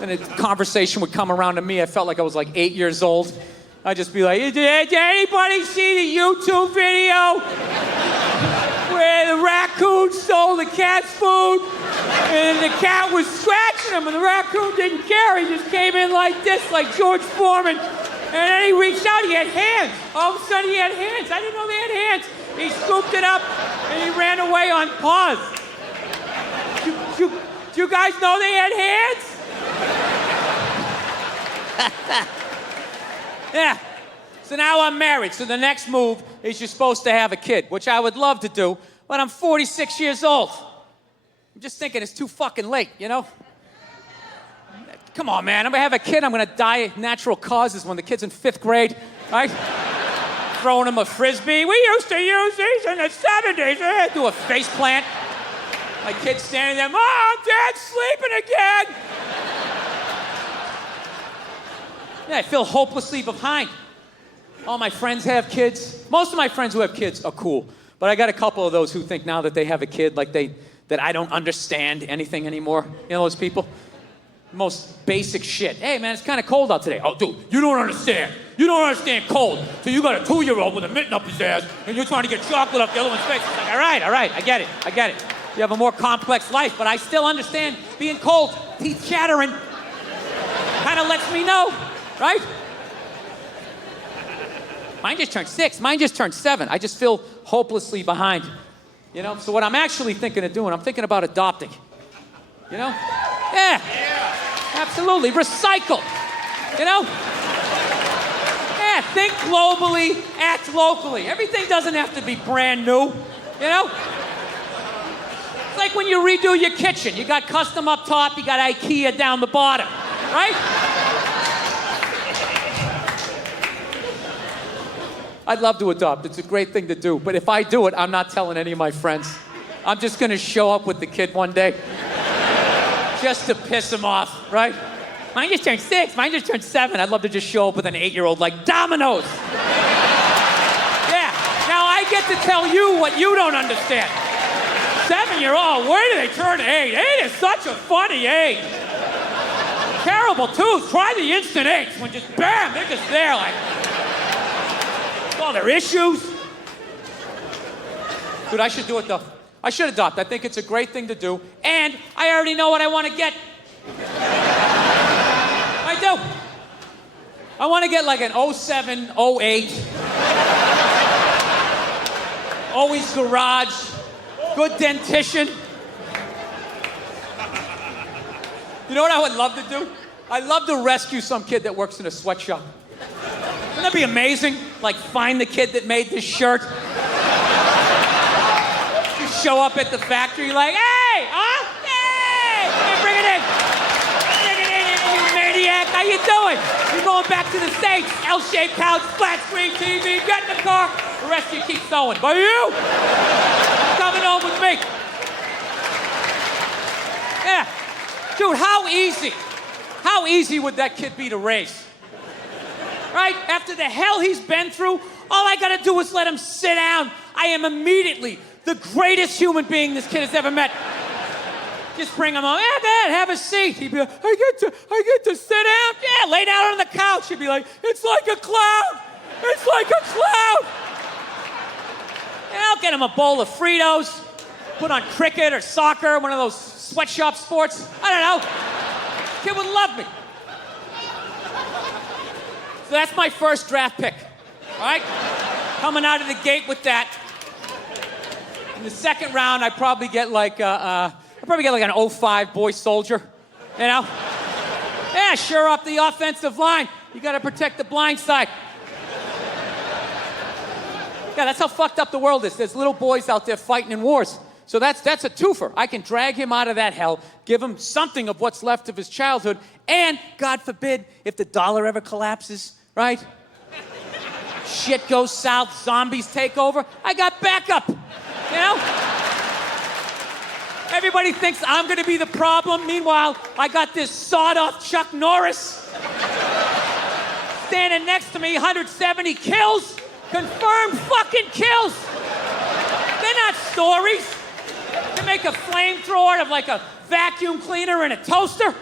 And a conversation would come around to me. I felt like I was like 8 years old. I'd just be like, did anybody see the YouTube video where the raccoon stole the cat's food and the cat was scratching him and the raccoon didn't care. He just came in like this, like George Foreman. And then he reached out, he had hands. All of a sudden he had hands. I didn't know they had hands. He scooped it up and he ran away on paws. Do you guys know they had hands? Yeah. So now I'm married. So the next move is you're supposed to have a kid, which I would love to do, but I'm 46 years old. I'm just thinking it's too fucking late, you know? Come on, man. I'm gonna have a kid. I'm gonna die of natural causes when the kid's in 5th grade, right? Throwing him a frisbee. We used to use these in the 70s. Do a face plant. My kid's standing there. Mom, Dad's sleeping again. Yeah, I feel hopelessly behind. All my friends have kids. Most of my friends who have kids are cool. But I got a couple of those who think now that they have a kid, like that I don't understand anything anymore. You know those people? Most basic shit. Hey, man, it's kind of cold out today. Oh, dude, you don't understand. You don't understand cold. So you got a 2-year-old with a mitten up his ass, and you're trying to get chocolate up the other one's face. It's like, all right, I get it. You have a more complex life, but I still understand being cold, teeth chattering. Kind of lets me know, right? Mine just turned 6. Mine just turned 7. I just feel hopelessly behind. You know? So what I'm actually thinking of doing, I'm thinking about adopting. You know? Yeah. Absolutely. Recycle. You know? Yeah, think globally, act locally. Everything doesn't have to be brand new. You know? It's like when you redo your kitchen. You got custom up top, you got IKEA down the bottom. Right? I'd love to adopt. It's a great thing to do. But if I do it, I'm not telling any of my friends. I'm just going to show up with the kid one day just to piss him off, right? Mine just turned 6. Mine just turned 7. I'd love to just show up with an 8-year-old like Domino's. Yeah. Now I get to tell you what you don't understand. 7-year-old, where do they turn 8? 8 is such a funny age. Terrible, too. Try the instant 8s when just, bam, they're just there like... all their issues. Dude, I should do it, though. I should adopt. I think it's a great thing to do. And I already know what I want to get. I do. I want to get like an 07, 08. Always garage. Good dentition. You know what I would love to do? I'd love to rescue some kid that works in a sweatshop. Wouldn't that be amazing? Like, find the kid that made this shirt. You show up at the factory like, hey, huh? Hey, bring it in. Bring it in, you maniac. How you doing? You're going back to the States. L-shaped couch, flat screen TV, get in the car. The rest of you keep sewing. But you, coming home with me. Yeah. Dude, how easy would that kid be to raise? Right? After the hell he's been through, all I gotta do is let him sit down. I am immediately the greatest human being this kid has ever met. Just bring him on. Yeah, Dad, have a seat. He'd be like, I get to sit down? Yeah, lay down on the couch. He'd be like, it's like a cloud. It's like a cloud. And I'll get him a bowl of Fritos, put on cricket or soccer, one of those sweatshop sports. I don't know. Kid would love me. So that's my first draft pick, all right? Coming out of the gate with that. In the second round, I probably get like an 05 boy soldier, you know? Yeah, sure up the offensive line. You gotta protect the blind side. Yeah, that's how fucked up the world is. There's little boys out there fighting in wars. So that's a twofer. I can drag him out of that hell, give him something of what's left of his childhood, and, God forbid, if the dollar ever collapses, right? Shit goes south, zombies take over, I got backup, you know? Everybody thinks I'm gonna be the problem. Meanwhile, I got this sawed-off Chuck Norris standing next to me, 170 kills, confirmed fucking kills. They're not stories. They're make a flamethrower out of like a vacuum cleaner and a toaster?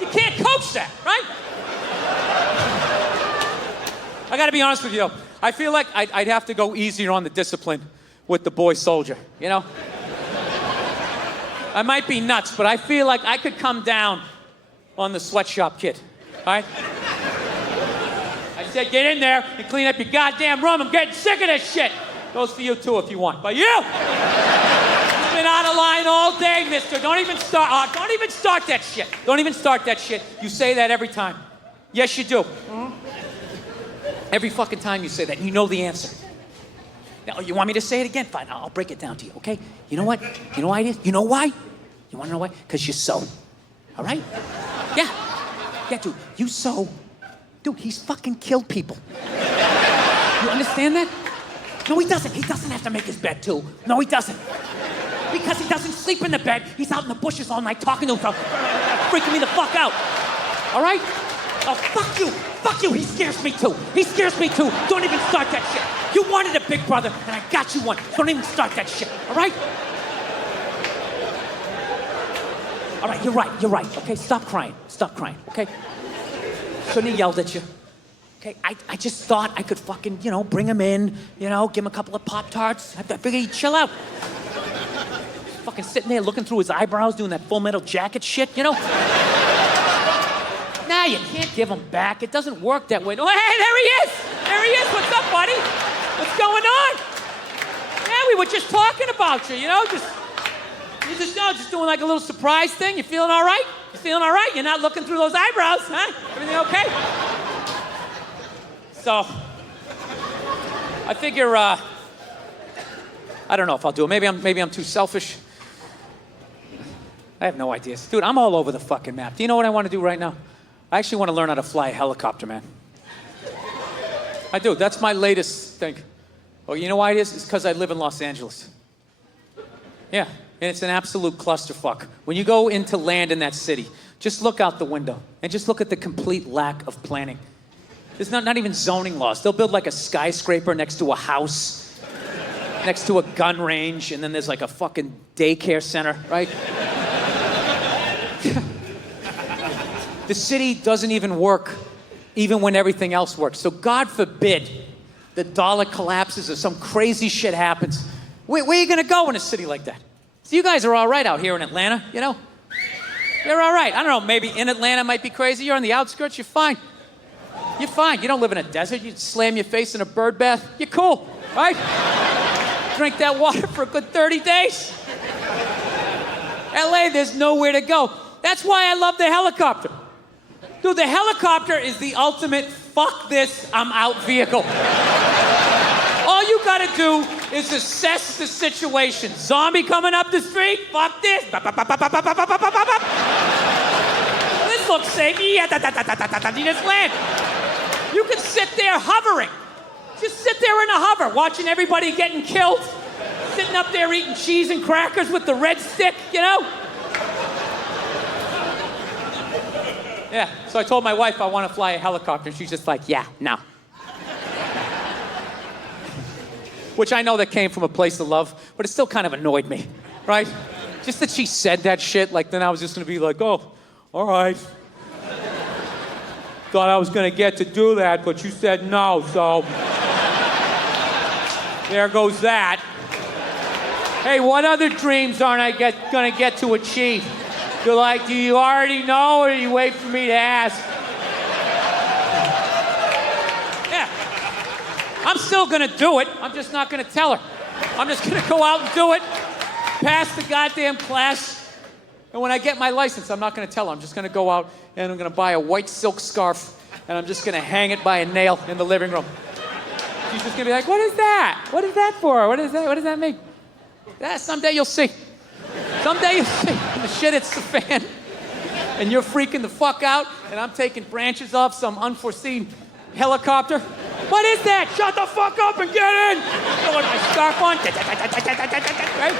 You can't coach that, right? I gotta be honest with you, though. I feel like I'd have to go easier on the discipline with the boy soldier, you know? I might be nuts, but I feel like I could come down on the sweatshop kid, all right? I said, get in there and clean up your goddamn room. I'm getting sick of this shit. Goes for you, too, if you want. But you! You've been out of line all day, mister. Don't even start that shit. Don't even start that shit. You say that every time. Yes, you do. Mm-hmm. Every fucking time you say that, you know the answer. Now, you want me to say it again? Fine, I'll break it down to you, okay? You know what? You know why it is? You know why? You want to know why? Because you sew. All right? Yeah. Yeah, dude. You sew. Dude, he's fucking killed people. You understand that? No, he doesn't. He doesn't have to make his bed, too. No, he doesn't. Because he doesn't sleep in the bed. He's out in the bushes all night talking to himself, freaking me the fuck out. All right? Oh, fuck you. Fuck you. He scares me, too. He scares me, too. Don't even start that shit. You wanted a big brother, and I got you one. Don't even start that shit, all right? All right, you're right, okay? Stop crying, okay? Shouldn't have yelled at you. Okay, I just thought I could fucking, bring him in, give him a couple of Pop-Tarts. I figured he'd chill out. Fucking sitting there looking through his eyebrows, doing that Full Metal Jacket shit, Nah, you can't give him back. It doesn't work that way. Oh, hey, there he is! There he is! What's up, buddy? What's going on? Yeah, we were just talking about you, just doing like a little surprise thing. You feeling all right? You feeling all right? You're not looking through those eyebrows, huh? Everything okay? So, I figure, I don't know if I'll do it. Maybe I'm too selfish. I have no ideas. Dude, I'm all over the fucking map. Do you know what I want to do right now? I actually want to learn how to fly a helicopter, man. I do. That's my latest thing. Oh, you know why it is? It's because I live in Los Angeles. Yeah, and it's an absolute clusterfuck. When you go into land in that city, just look out the window and just look at the complete lack of planning. There's not even zoning laws. They'll build like a skyscraper next to a house, next to a gun range, and then there's like a fucking daycare center, right? The city doesn't even work, even when everything else works. So God forbid the dollar collapses or some crazy shit happens. Where are you gonna go in a city like that? So you guys are all right out here in Atlanta, You're all right. I don't know, maybe in Atlanta might be crazy. You're on the outskirts, you're fine. You're fine. You don't live in a desert. You slam your face in a bird bath. You're cool, right? Drink that water for a good 30 days. LA, there's nowhere to go. That's why I love the helicopter. Dude, the helicopter is the ultimate fuck this, I'm out vehicle. All you gotta do is assess the situation. Zombie coming up the street, fuck this. This looks safe. You just land. You can sit there hovering. Just sit there in a hover, watching everybody getting killed. Sitting up there eating cheese and crackers with the red stick, Yeah, so I told my wife I want to fly a helicopter, and she's just like, yeah, no. Which I know that came from a place of love, but it still kind of annoyed me, right? Just that she said that shit, like then I was just gonna be like, oh, all right. Thought I was gonna get to do that, but you said no, so there goes that. Hey, what other dreams aren't I gonna get to achieve? You're like, do you already know, or do you wait for me to ask? Yeah. I'm still gonna do it. I'm just not gonna tell her. I'm just gonna go out and do it, pass the goddamn class, and when I get my license, I'm not gonna tell her. I'm just gonna go out and I'm gonna buy a white silk scarf, and I'm just gonna hang it by a nail in the living room. She's just gonna be like, what is that? What is that for? What is that? What does that mean? Yeah, someday you'll see. Someday you'll see. When the shit hits the fan, and you're freaking the fuck out, and I'm taking branches off some unforeseen helicopter. What is that? Shut the fuck up and get in! Throwing my scarf on. Right?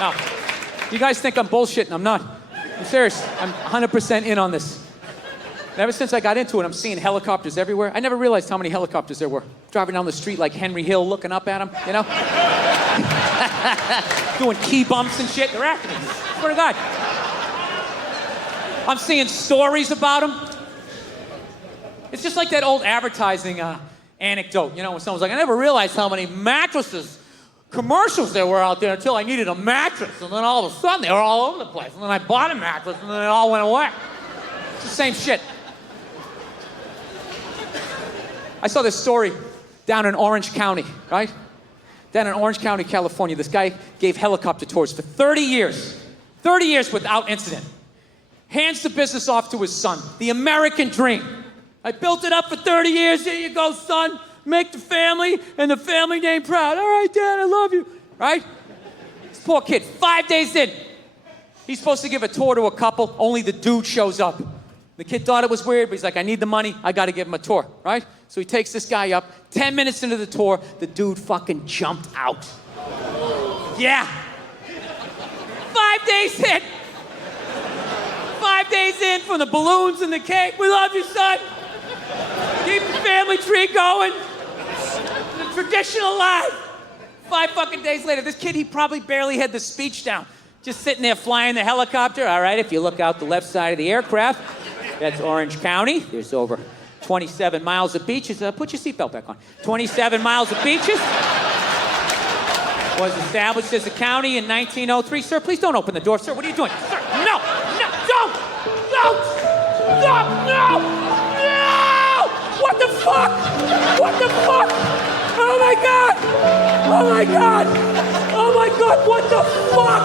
Now, you guys think I'm bullshitting. I'm not. I'm serious. I'm 100% in on this. And ever since I got into it, I'm seeing helicopters everywhere. I never realized how many helicopters there were. Driving down the street like Henry Hill, looking up at them, you know? Doing key bumps and shit. They're after me. Swear to God. I'm seeing stories about them. It's just like that old advertising anecdote, you know, when someone's like, I never realized how many mattresses, commercials there were out there until I needed a mattress. And then all of a sudden, they were all over the place. And then I bought a mattress, and then it all went away. It's the same shit. I saw this story down in Orange County, right? Down in Orange County, California, this guy gave helicopter tours for 30 years. 30 years without incident. Hands the business off to his son. The American dream. I built it up for 30 years. Here you go, son. Make the family and the family name proud. All right, Dad, I love you. Right? This poor kid, 5 days in. He's supposed to give a tour to a couple. Only the dude shows up. The kid thought it was weird, but he's like, I need the money. I got to give him a tour. Right? So he takes this guy up. 10 minutes into the tour, the dude fucking jumped out. Yeah. 5 days in. 5 days in from the balloons and the cake. We love you, son. Keep the family tree going. The tradition alive. 5 fucking days later, this kid, he probably barely had the speech down. Just sitting there flying the helicopter. All right, if you look out the left side of the aircraft, that's Orange County. There's over 27 miles of beaches. Put your seatbelt back on. 27 miles of beaches. Was established as a county in 1903. Sir, please don't open the door. Sir, what are you doing? Sir, no, don't! Stop, no! What the fuck? What the fuck? Oh my God! Oh my God! Oh my God, what the fuck?